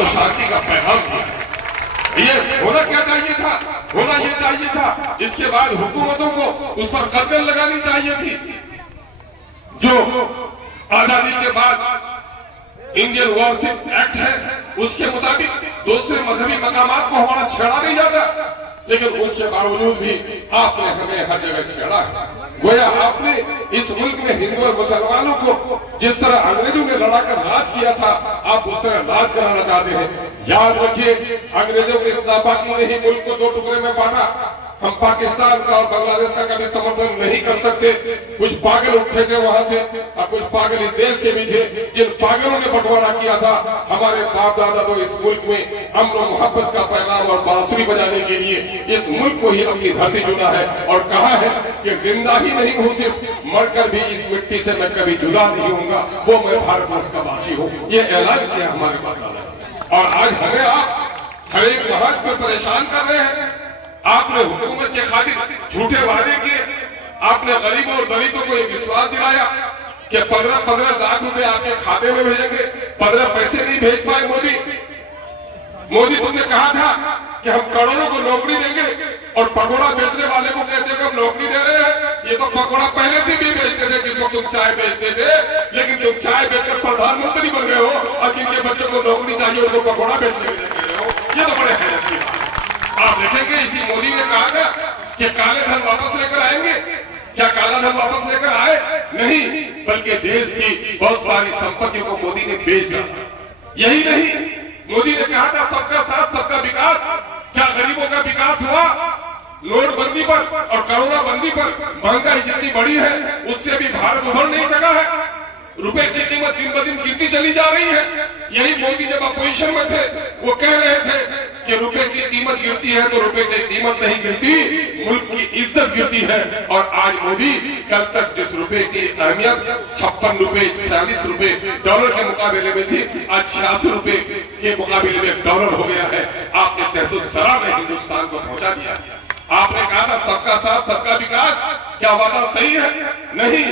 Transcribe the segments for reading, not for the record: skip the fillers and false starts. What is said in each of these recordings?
और शांति का पैगाम दिया है। ये होना क्या चाहिए था? होना ये चाहिए था इसके बाद हुकूमतों को उस पर कदम लगानी चाहिए थी। जो आजादी के बाद इंडियन वॉरशिप एक्ट है उसके मुताबिक दूसरे मजहबी मकामात को हमारा छेड़ा नहीं जाता, लेकिन उसके बावजूद भी आपने हमें हर जगह छेड़ा है। गोया आपने इस मुल्क में हिंदू और मुसलमानों को जिस तरह अंग्रेजों ने लड़ाकर राज किया था, आप उस तरह राज कराना चाहते हैं। याद रखिए, अंग्रेजों के इस नापाकी ने ही मुल्क को दो टुकड़े में बांटा। हम पाकिस्तान का और बांग्लादेश का कभी समर्थन नहीं कर सकते। कुछ पागल उठे थे वहां से और कुछ पागल इस देश के भी थे जिन पागलों ने बंटवारा किया था। हमारे बाप दादा तो इस मुल्क में अमन और मोहब्बत का पैगाम और बांसुरी बजाने के लिए इस मुल्क को ही अपनी धरती चुना है और कहा है कि जिंदा ही नहीं हूँ, सिर्फ मरकर भी इस मिट्टी से मैं कभी जुदा नहीं होऊंगा, वो मैं भारतवर्ष का वासी हूँ। ये ऐलान किया हमारे बाप दादा। और आज हमें आप हर एक महाज पे परेशान कर रहे हैं। आपने हुकूमत के खातिर झूठे वादे किए। आपने गरीबों और दलितों को ये विश्वास दिलाया कि 15-15 लाख रुपए आपके खाते में भेजेंगे। 15 पैसे नहीं भेज पाए मोदी तुमने कहा था कि हम करोड़ों को नौकरी देंगे और पकौड़ा बेचने वाले को कहते हैं हम नौकरी दे रहे हैं। ये तो पकौड़ा पहले से भी बेचते थे जिसको तुम चाय बेचते थे, लेकिन तुम चाय बेचकर प्रधानमंत्री बन गए हो और जिनके बच्चों को नौकरी चाहिए उनको पकौड़ा बेचने दे रहे हो। ये तो बड़े हैरत की बात। आप देखेंगे इसी मोदी ने कहा था कि काले धन वापस लेकर आएंगे। क्या काला धन वापस लेकर आए? नहीं, बल्कि देश की बहुत सारी संपत्तियों को मोदी ने बेच डाला। यही नहीं, मोदी ने कहा था सबका साथ सबका विकास। क्या गरीबों का विकास हुआ? नोटबंदी पर और कोरोना बंदी पर महंगाई जितनी बढ़ी है उससे भी भारत उभर नहीं सका है। रुपए की कीमत दिन ब दिन गिरती चली जा रही है। यही मोदी जब अपोजिशन में थे वो कह रहे थे कि रुपए की कीमत गिरती है तो रुपए की कीमत नहीं गिरती, मुल्क की इज्जत गिरती है। और आज मोदी कल तक जिस रुपए की अहमियत 56 रुपए 46 रुपए डॉलर के मुकाबले में थी, आज 86 रुपए के मुकाबले में डॉलर हो गया है। आपने तहत-उस-सरा में हिंदुस्तान को पहुंचा दिया। आपने कहा था सबका साथ सबका विकास। क्या वादा सही है? नहीं,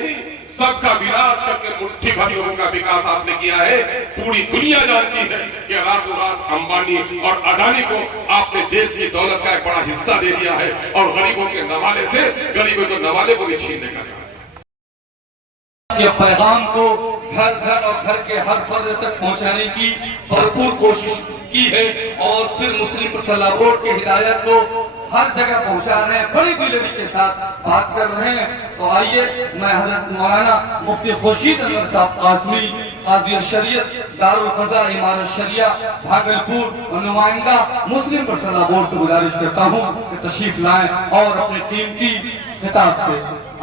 सबका विनाश करके मुट्ठी भर लोगों का विकास आपने किया है। पूरी दुनिया जानती है कि रातों रात अंबानी और अडानी को आपने देश की दौलत का एक बड़ा हिस्सा दे दिया है और गरीबों के नवाले से गरीबों के नवाले को भी छीनने का के पैगाम को घर घर और घर के हर फर्द तक पहुंचाने की भरपूर कोशिश की है और फिर मुस्लिम पर्सनल बोर्ड की हिदायत को हर जगह पहुंचा रहे हैं, बड़ी दिलगी के साथ बात कर रहे हैं। तो आइए मैं हजरत मौलाना मुफ्ती खुर्शीद अनवर साहब काज़मी काज़ी शरीयत दारुल क़ज़ा इमारत शरिया भागलपुर और नुमाइंदा मुस्लिम पर्सनल बोर्ड से गुजारिश करता हूं कि तशरीफ लाएं और अपने कीमती खिताब से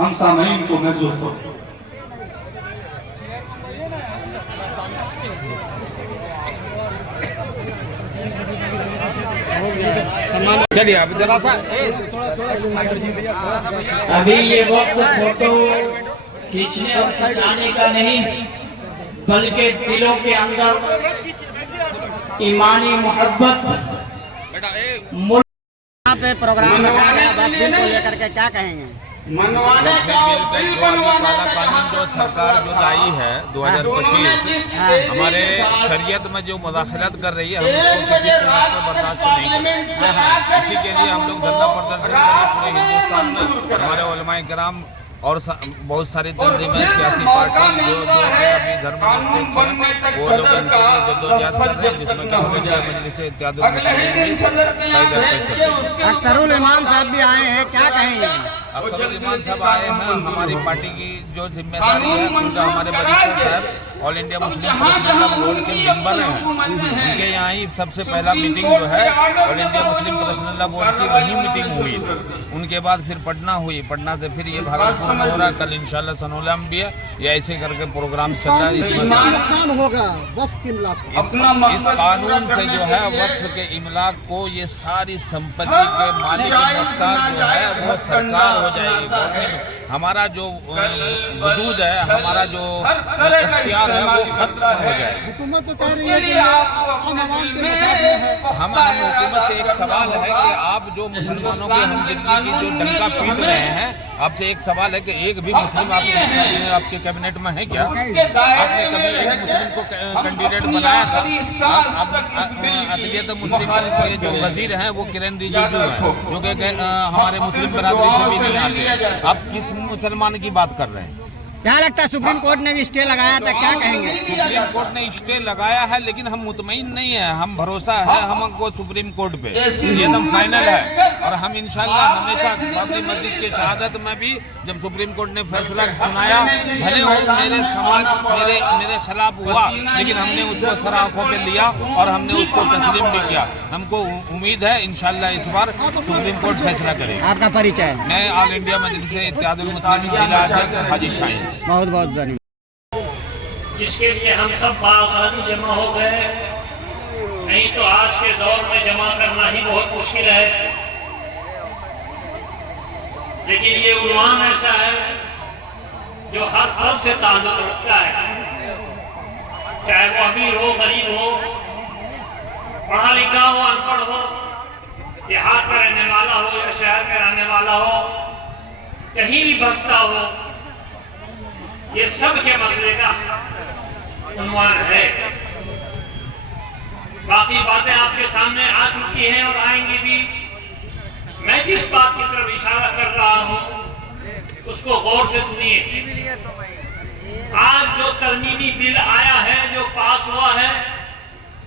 हम सामईन को महसूस हो। चलिए अब जरा सा अभी ये वक्त फोटो खींचने और खिंचाने का नहीं, बल्कि दिलों के अंदर ईमानी मोहब्बत यहाँ पे प्रोग्राम रखा गया बिल को लेकर के क्या कहेंगे? मनवाने का काला कानून जो सरकार जो लाई है 2025 हमारे शरीयत में जो मुदाखलत कर रही है, हम उसको किसी कीमत पर बर्दाश्त नहीं करेंगे। इसी के लिए हम लोग धरना प्रदर्शन करें पूरे हिंदुस्तान में। हमारे उलमाए किराम और बहुत सारी तंजीमें सियासी पार्टी जो अभी धर्म निरपेक्ष वो लोग इनके लिए जद्दोजहद कर रहे हैं, जिसमें कि ऑल इंडिया मजलिस इत्तेहादुल मुस्लिमीन अख्तरुल ईमान साहब भी आए हैं, क्या कहेंगे? अख्तरुल ईमान साहब आए हैं। हमारी पार्टी की जो जिम्मेदारी है उनका हमारे बरिस्टर साहब all India Muslim personal board के मेंबर हैं, उनके यहाँ ही सबसे पहला मीटिंग जो है all India Muslim personal board की वही मीटिंग हुई। उनके बाद फिर पटना हुई, पटना से फिर ये भागलपुर में हो रहा, कल इंशाल्लाह सनोला में भी है। ये ऐसे करके प्रोग्राम चल रहा है। इसमें नुकसान होगा वक्फ इमलाक, इस कानून से जो है वक्फ के इमलाक को ये सारी संपत्ति के मालिक मुख्तार जो है वो सरकार हो जाएगी, गवर्नमेंट हमारा जो वजूद है, हमारा जो इख्तियार है वो खत्म हो जाए। हुकूमत तो कह रही है कि हम आवाम के मुसाफिर हैं। हम हुकूमत से एक सवाल है कि आप जो मुसलमानों की हमदर्दी की जो डंका पीट रहे हैं, आपसे एक सवाल है कि एक भी मुस्लिम आपके कैबिनेट में है क्या? आपने कभी एक मुस्लिम को कैंडिडेट बनाया था? अक़लियत मुस्लिम के जो वजीर हैं वो किरण रिजिजू हैं, जो कि हमारे मुस्लिम बरादरी से भी नहीं आते। आप किस मुसलमान की बात कर रहे हैं? क्या लगता है सुप्रीम कोर्ट ने भी स्टे लगाया था, क्या कहेंगे? सुप्रीम कोर्ट ने स्टे लगाया है, लेकिन हम मुतमईन नहीं है, हम भरोसा है हमको सुप्रीम कोर्ट पे, ये एकदम फाइनल है। और हम इंशाल्लाह हमेशा बाबरी मस्जिद के शहादत में भी जब सुप्रीम कोर्ट ने फैसला सुनाया, भले वो मेरे समाज मेरे खिलाफ हुआ, लेकिन हमने उसको सर आंखों पे लिया और हमने उसको तस्लीम भी किया। हमको उम्मीद है इंशाल्लाह इस बार सुप्रीम कोर्ट फैसला करेगा। आपका परिचय? मैं ऑल इंडिया मजलिस इत्तेहादुल मुस्लिमीन जिला अध्यक्ष हाजी शाहीन। बहुत बहुत धन्यवाद। जिसके लिए हम सब बाज़ानी जमा हो गए, नहीं तो आज के दौर में जमा करना ही बहुत मुश्किल है। लेकिन ये उन्वान ऐसा है जो हर फर्द से ताल्लुक रखता है, चाहे वो अमीर हो, गरीब हो, पढ़ा लिखा हो, अनपढ़ हो, देहात का रहने वाला हो या शहर का रहने वाला हो, कहीं भी बसता हो, ये सब के मसले का उन्वान है। बाकी बातें आपके सामने आ चुकी हैं और आएंगी भी। मैं जिस बात की तरफ इशारा कर रहा हूं उसको गौर से सुनिए। आज जो तरमीमी बिल आया है, जो पास हुआ है,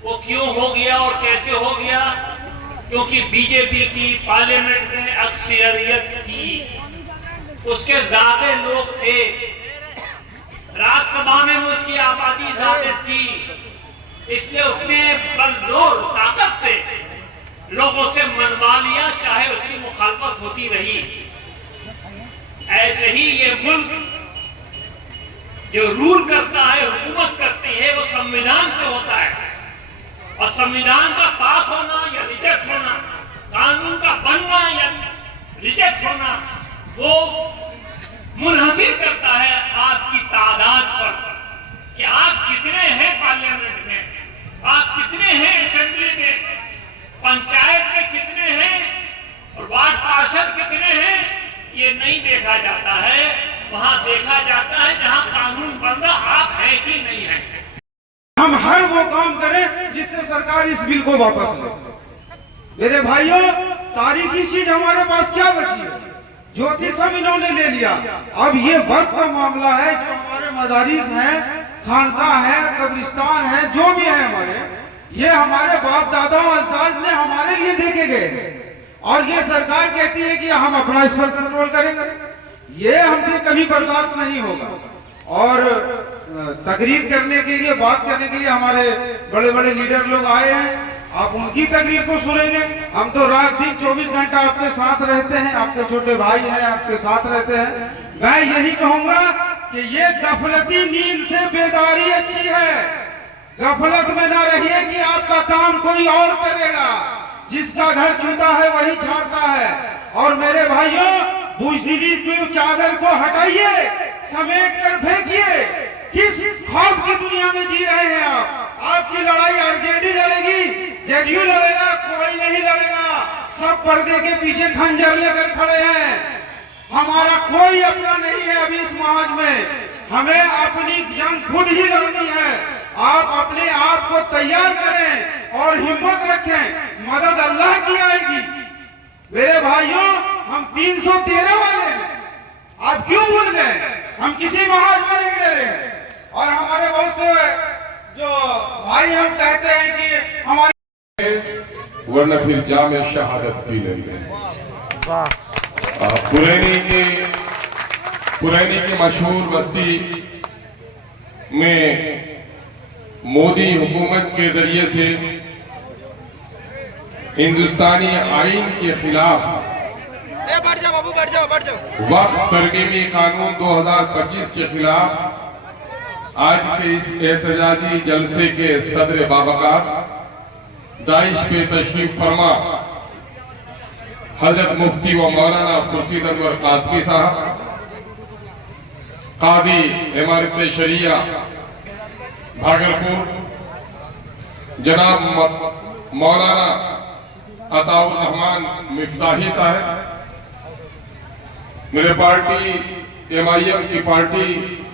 वो क्यों हो गया और कैसे हो गया? क्योंकि बीजेपी की पार्लियामेंट में अक्सरियत थी, उसके ज्यादा लोग थे, राज्यसभा में उसकी आबादी ज्यादा थी, इसलिए उसने बलजोर ताकत से लोगों से मनवा लिया, चाहे उसकी मुखालफत होती रही। ऐसे ही ये मुल्क जो रूल करता है, हुकूमत करती है, वो संविधान से होता है, और संविधान का पास होना या रिजेक्ट होना, कानून का बनना या रिजेक्ट होना, वो मुनहसिर करता है आपकी तादाद पर, कि आप कितने हैं पार्लियामेंट में, आप कितने हैं असेंबली में, पंचायत में कितने हैं और वार्ड पार्षद कितने हैं। ये नहीं देखा जाता है, वहां देखा जाता है जहां कानून बन रहा, आप हैं कि नहीं है। हम हर वो काम करें जिससे सरकार इस बिल को वापस ले। मेरे भाइयों, तारीखी चीज हमारे पास क्या बची है? जो थी सब इन्होंने ले लिया। अब ये वक्त का मामला है, जो हमारे मदारिस हैं, खानका है, कब्रिस्तान है, जो भी है हमारे, ये हमारे बाप दादा अजदाद ने हमारे लिए देके गए, और ये सरकार कहती है कि हम अपना इस पर कंट्रोल करेंगे। ये हमसे कभी बर्दाश्त नहीं होगा। और तकरीर करने के लिए, बात करने के लिए हमारे बड़े बड़े लीडर लोग आए हैं, आप उनकी तकरीर को सुनेंगे। हम तो रात दिन 24 घंटा आपके साथ रहते हैं, आपके छोटे भाई हैं, आपके साथ रहते हैं। मैं यही कहूंगा कि ये गफलती नींद से बेदारी अच्छी है। गफलत में ना रहिए कि आपका काम कोई और करेगा। जिसका घर छूता है वही छाड़ता है। और मेरे भाइयों, बुजदिली की चादर को हटाइए, समेट कर फेंकिए। किस ख्वाब की दुनिया में जी रहे हैं आप? आपकी लड़ाई आरजेडी लड़ेगी, जेडीयू लड़ेगा, कोई नहीं लड़ेगा। सब पर्दे के पीछे खंजर लेकर खड़े हैं। हमारा कोई अपना नहीं है अभी इस समाज में। हमें अपनी जंग खुद ही लड़नी है। आप अपने आप को तैयार करें और हिम्मत रखें, मदद अल्लाह की आएगी। मेरे भाइयों, हम 313 वाले हैं, आप क्यों भूल गए? हम किसी महाज में नहीं डरे हैं। और हमारे बहुत से जो भाई हम कहते हैं कि हमारी, वरना फिर जामे शहादत पी लेंगे। पुरैनी के मशहूर बस्ती में मोदी हुकूमत के जरिए से हिंदुस्तानी आइन के खिलाफ वक्फ तरमीमी कानून 2025 के खिलाफ आज के इस एहतजाजी जलसे के सदर बावकार दाइश पे तशरीफ फरमा हजरत मुफ्ती व मौलाना खुर्शीद अनवर कासमी साहब, काजी इमारत शरिया भागलपुर जनाब मौलाना अताउर रहमान मिफ्ताही साहब, मेरे पार्टी MIM की पार्टी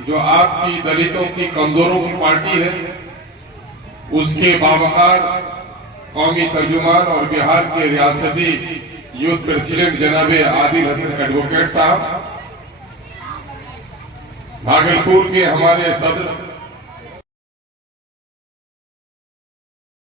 जो आपकी दलितों की कमजोरों की पार्टी है, उसके बावकार कौमी तर्जुमान और बिहार के रियासती यूथ प्रेसिडेंट जनाब आदिल हसन एडवोकेट साहब, भागलपुर के हमारे सदर